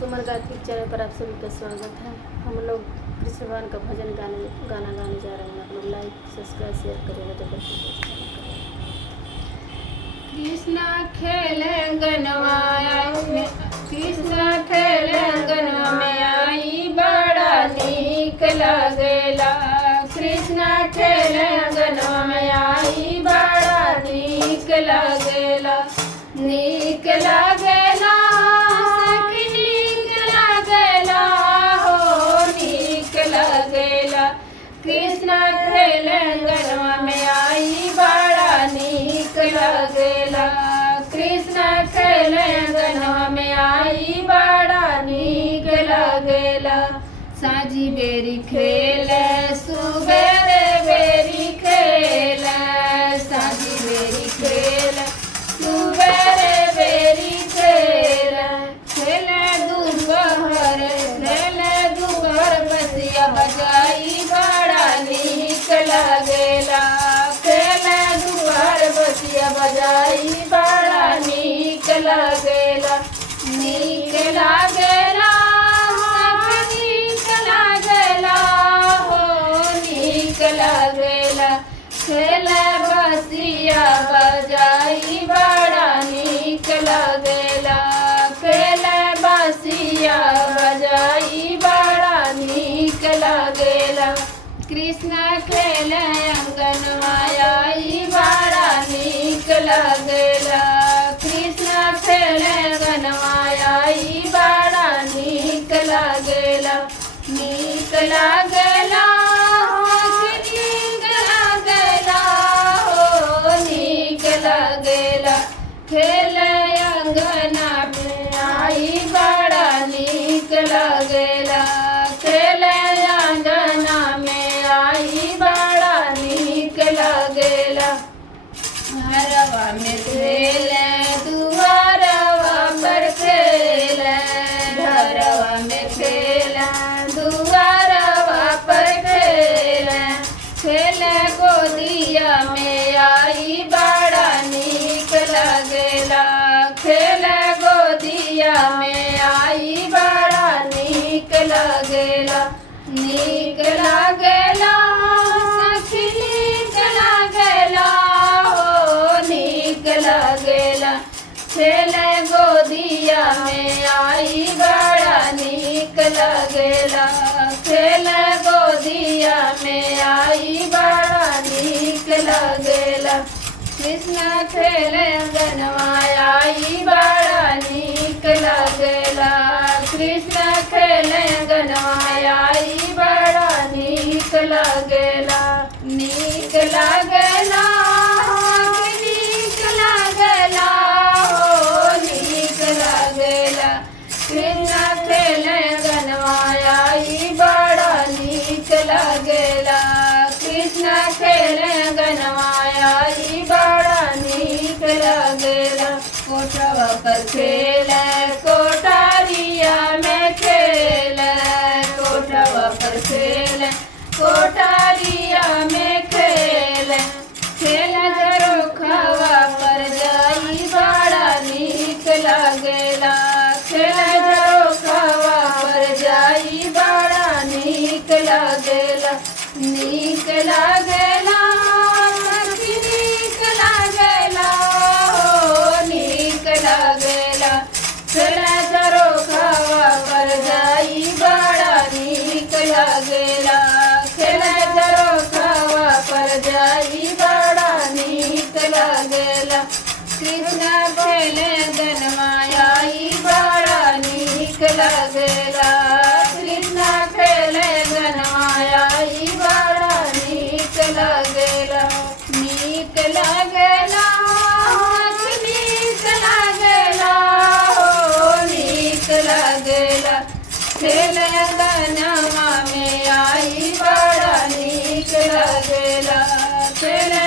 सुमन Gayatri channel पर आप सभी का स्वागत है। हम लोग कृष्ण भगवान का भजन गाना गाने जा रहे हैं। आप लोग लाइक सब्सक्राइब शेयर करेंगे तो कृष्णा खेले गनवाया कृष्णा खेले गनवा में आई बड़ा नीक लगेला। कृष्णा खेले गनवा में आई बड़ा नीक लगेला। नीक लगेला सखी नीक लगेला हो नीक लगेला। कृष्णा खेले गनवा में आई बड़ा नीक लगेला। कृष्णा खेले गनवा में आई बड़ा नीक लगेला। साँझी बेरी खेले सुबेरे बेरी खेले। साँझी बेरी खेले सुबेरे बेरी खेले। खेले दोपहर बसिया बजाई बड़ा नीक लगेला। खेले दोपहर बसिया बजाई बड़ा नीक लगेला। नीक लगेला नीक लगेला हो नीक लगेला। खेले बसिया बजाई बड़ा नीक लगेला। खेले बसिया बजाई बड़ा नीक लगेला। कृष्णा खेले अंगनवा आई बड़ा नीक लगेला। कृष्णा खेले अंगनवा आई बड़ा नीक लगेला। नीक लगेला नीक लगेला हो नीक लगेला। खेले अंगना में आई बड़ा नीक लगेला। खेले अंगना में आई बड़ा नीक लगेला। घरवा में खेले दुआरवा पर खेले। घरवा में खेले दुआरवा पर खेले। खेले गोदिया में आई बड़ा नीक लगेला। खेले गोदिया में आई बड़ा नीक लगेला। नीक लगेला सखी नीक लगेला हो नीक लगेला। खेले गोदिया में आई बड़ा नीक लगेला। खेले गोदिया में आई बड़ा नीक लगेला। कृष्णा खेले गनवा आई बड़ा नीक लगेला। कृष्णा खेले गनवा आई बड़ा नीक लगेला। नीक लगेला नीक लगेला हो नीक लगेला। कृष्णा खेले गनवा आई बड़ा नीक लगेला। कृष्णा खेले गनवा आई बड़ा नीक लगेला। कोठवा पर खेले कोठारिया में खेले। कोठवा पर खेले कोठारिया में खेले। खेले झरोखवा पर जाई बड़ा नीक लगेला। खेले झरोखवा पर जाई बड़ा नीक लगेला। नीक लगेला नीक लगेला हो नीक लगेला। खेले झरोखवा पर जाई बड़ा नीक लगेला। खेले झरोखवा पर जाई बड़ा नीक लगेला। कृष्णा खेले गनवा आई बड़ा नीक लगेला। कृष्णा खेले गनवा आई बड़ा नीक लगेला। नीक लगेला नीक लगेला हो नीक लगेला। खेले गनवा में आई बड़ा नीक लगेला। खेले